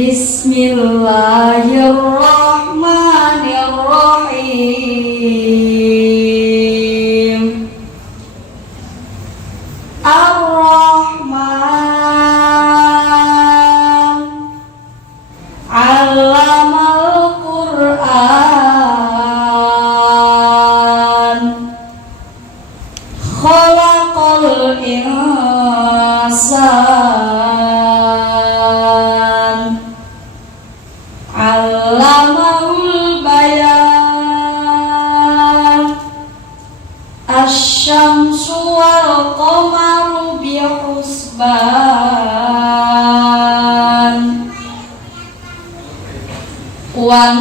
Bismillahirrahmanirrahim. Ar-Rahman 'allamal Qur'an, khalaqal insan, 'allamahul bayan, asy-syamsu wal qamaru bihusban, wan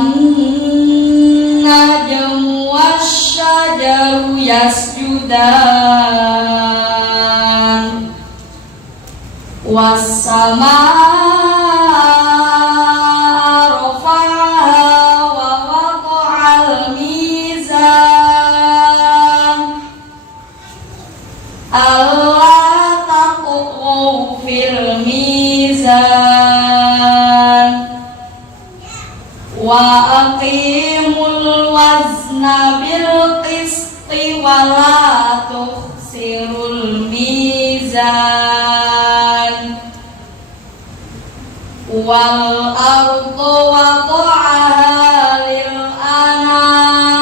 najmu wasyajaru yasjudan, was-samaa rafa'aha wa wada'al mizan, alla taqaw fil mizan, wa aqimul wazna bil qisti wa la tukhsirul mizan, wal ardu wada'aha lil anam,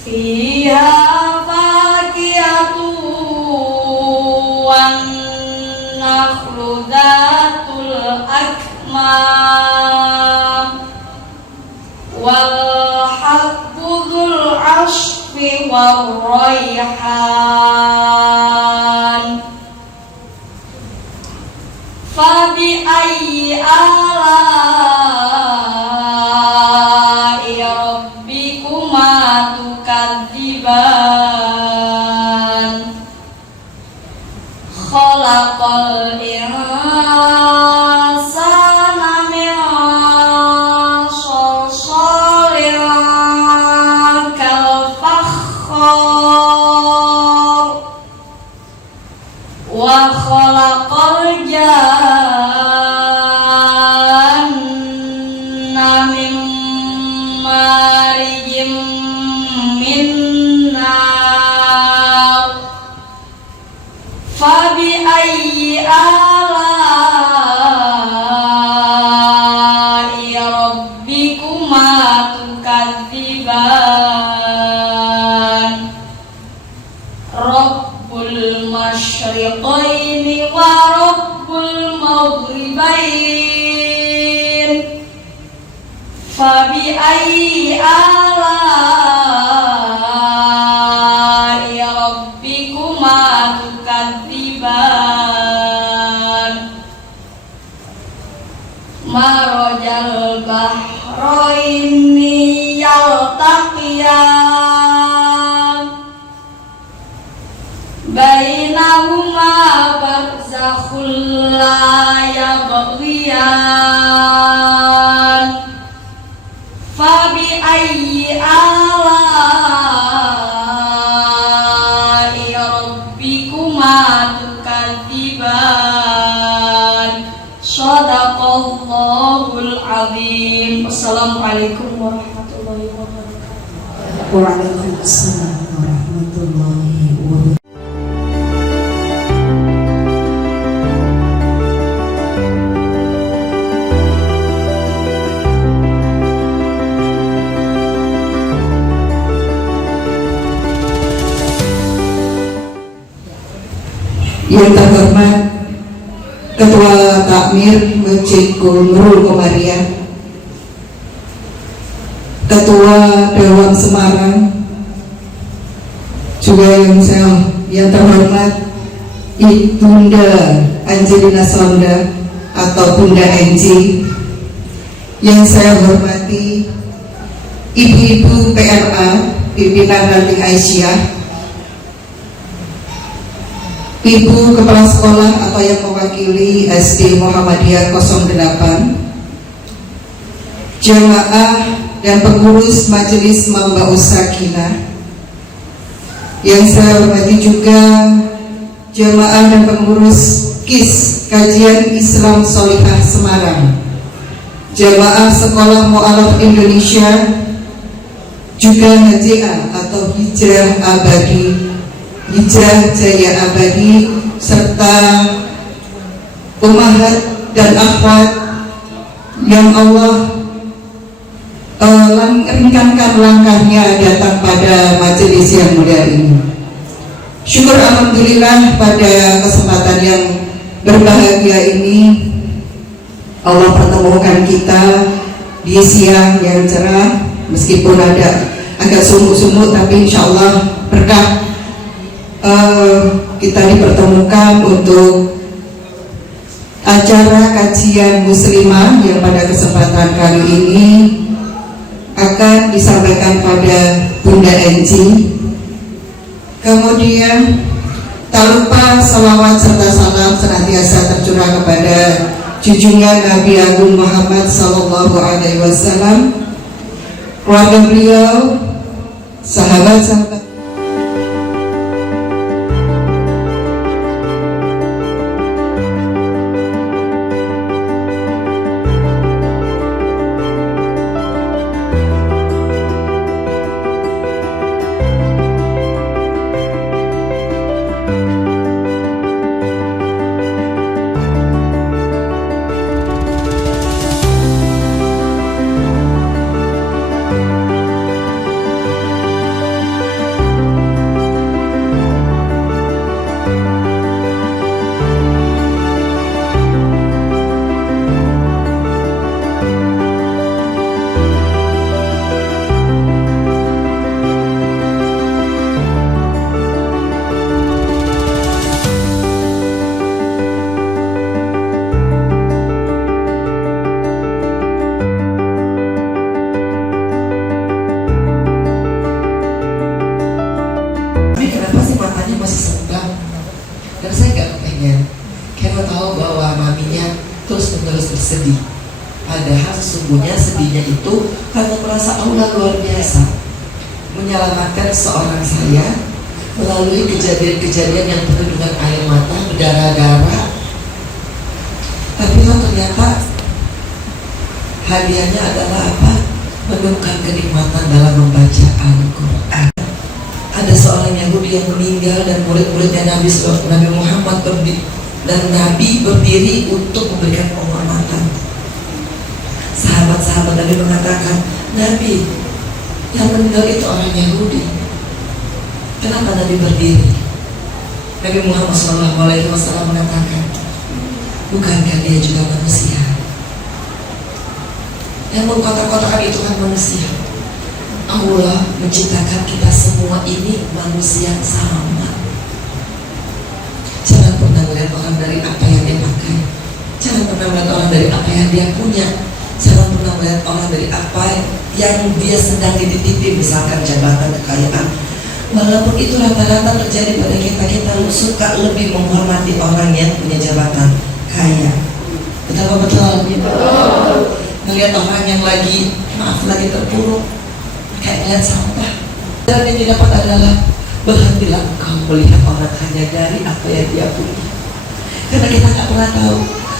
fiha fakihatun wan nakhlu dhatul akmam, wal habbu dhul ashfi war rayhan, fabi ayyi ala'i rabbikuma tukadziban, khalaqal insana min shalsalin kal fakhar, wa khalaqal janna min marijim min nar, fabi ayyi ala'i rabbikuma tukadziban, rabbul masyriqaini wa rabbul maghribain, fabi ayyi ala'i rabbikuma tukadziban, marajal bahraini yaltaqiyan, bainahuma barzakhul la yabghiyan, fabi ayyi ala'i rabbikuma tukadziban. Shadaqallahul azim. Wassalamualaikum warahmatullahi wabarakatuh. Waalaikumsalam warahmatullahi wabarakatuh. Yang terhormat Ketua Takmir Masjid Nurul Komariah, Ketua Dewan Semarang, juga yang terhormat Ibunda Angelina Sonda atau Bunda Angie, yang saya hormati Ibu-ibu PRA pimpinan Ranting Aisyah, Ibu Kepala Sekolah atau yang mewakili SD Muhammadiyah 08, jamaah dan pengurus Majelis Mambaus Sakinah, yang saya hormati juga jamaah dan pengurus KIS Kajian Islam Solihah Semarang, Jamaah Sekolah Mu'alaf Indonesia, juga HJA atau Hijrah Abadi, Hijrah Jaya Abadi, serta ummahat dan akhwat yang Allah ringankan langkahnya datang pada majelis yang mulia ini. Syukur alhamdulillah pada kesempatan yang berbahagia ini Allah pertemukan kita di siang yang cerah, meskipun ada agak sumuk-sumuk, tapi insya Allah berkah kita dipertemukan untuk acara kajian muslimah yang pada kesempatan kali ini akan disampaikan pada Bunda Enci. Kemudian tak lupa salawat serta salam senantiasa tercurah kepada junjungan Nabi Agung Muhammad Sallallahu Alaihi Wasallam, keluarga beliau, sahabat-sahabat. Bersedih, padahal sesungguhnya sedihnya itu karena merasa Allah luar biasa menyelamatkan seorang saya melalui kejadian-kejadian yang penuh dengan air mata, berdarah-darah. Tapi ternyata hadiahnya adalah apa? Menemukan kenikmatan dalam membaca Al-Quran. Ada seorang Yahudi yang meninggal dan murid-muridnya Nabi Muhammad Nabi berdiri untuk memberikan penghormatan. Sahabat-sahabat Nabi mengatakan, Nabi, yang meninggal itu orang Yahudi. Kenapa Nabi berdiri? Nabi Muhammad SAW mengatakan, bukankah dia juga manusia? Yang mengkotak-kotakan itu kan manusia. Allah menciptakan kita semua ini manusia yang sama. Jangan pernah melihat orang dari apa yang dia pakai. Jangan pernah melihat orang dari apa yang dia punya. Jangan pernah melihat orang dari apa yang dia sedang dititipi, misalkan jabatan, kekayaan. Walaupun itu rata-rata terjadi pada kita suka lebih menghormati orang yang punya jabatan, kaya. Betul? Ngelihat orang yang lagi terpuruk, kayak melihat sampah. Dan yang didapat adalah berhentilah engkau melihat orang hanya dari apa yang dia punya. Karena kita tak pernah tahu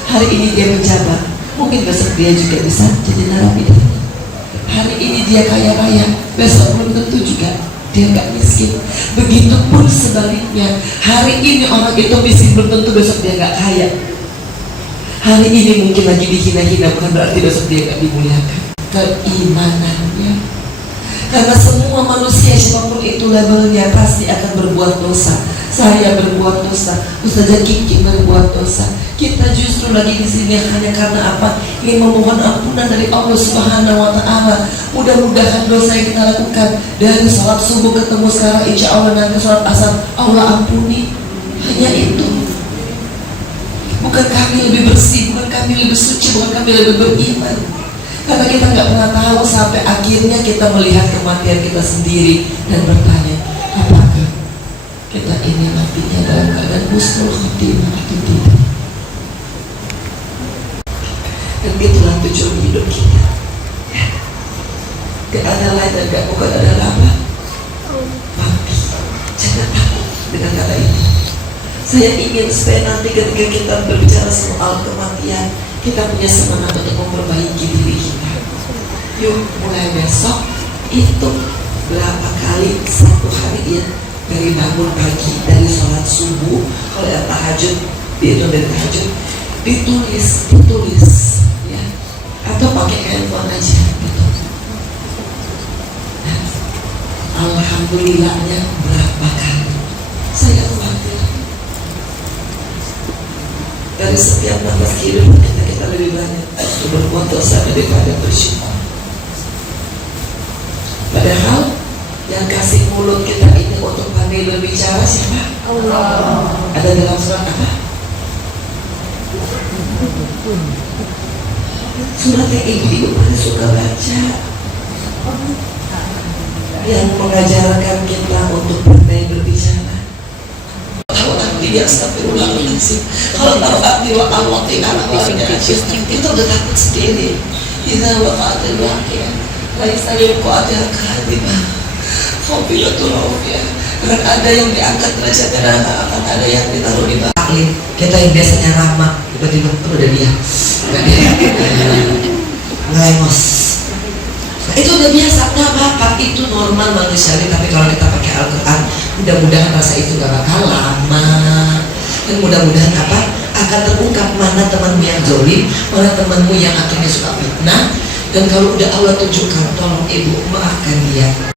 hari ini dia menjabat, mungkin besok dia juga bisa jadi narapidana. Hari ini dia kaya raya, besok belum tentu juga dia nggak miskin. Begitupun sebaliknya, hari ini orang itu miskin, belum tentu besok dia nggak kaya. Hari ini mungkin lagi dihina-hina, bukan berarti besok dia nggak dimuliakan. Keimanannya. Karena semua manusia siapapun itu levelnya pasti akan berbuat dosa. Saya berbuat dosa, Ustazah Kiki berbuat dosa. Kita justru lagi di sini hanya karena apa? Ingin memohon ampunan dari Allah Subhanahu wa Ta'ala. Mudah-mudahan dosa yang kita lakukan dari sholat subuh ketemu sekarang, insya Allah nanti sholat asar Allah ampuni. Hanya itu. Bukan kami lebih bersih, bukan kami lebih suci, bukan kami lebih beriman. Karena kita nggak pernah tahu sampai akhirnya kita melihat kematian kita sendiri dan bertanya, apakah kita ini matinya dalam keadaan husnul khotimah atau tidak? Dan itulah tujuan hidup kita. Gak ada lain dan gak bukan adalah apa? Mati. Jangan takut dengan kata ini. Saya ingin supaya nanti ketika kita berbicara soal kematian, kita punya semangat untuk memperbaiki diri kita. Yuk, mulai besok hitung berapa kali satu hari ya, dari bangun pagi, dari sholat subuh, kalau ada tahajud, dihitung dari tahajud, ditulis ya, atau pakai handphone aja gitu. Nah, alhamdulillahnya berapa kali saya khawatir dari setiap nafas kehidupan kita lebih banyak untuk berbuat dosa daripada bersyukur. Padahal yang kasih mulut kita ini untuk pandai berbicara siapa? Allah. Ada dalam surat apa? Surat yang ibu-ibu paling suka baca, yang mengajarkan kita untuk pandai berbicara. Tahu arti dia astagfirullahaladzim. Kalau tahu arti wa Allah itu udah takut sendiri. Kita waqatil waqiyah laisa yuqatil kadhibah khafilatul awfiyah. Akan ada yang diangkat derajatnya, akan ada yang ditaruh di bawah. Kita yang biasanya ramah tiba-tiba udah dia ngelengos. Nah, itu udah biasa, nggak apa-apa, itu normal manusiawi. Tapi kalau kita pakai Al-Quran, mudah-mudahan rasa itu gak bakal lama. Dan mudah-mudahan apa? Akan terungkap mana temanmu yang zolim, mana temanmu yang akhirnya suka fitnah. Dan kalau udah Allah tunjukkan, tolong ibu maafkan dia.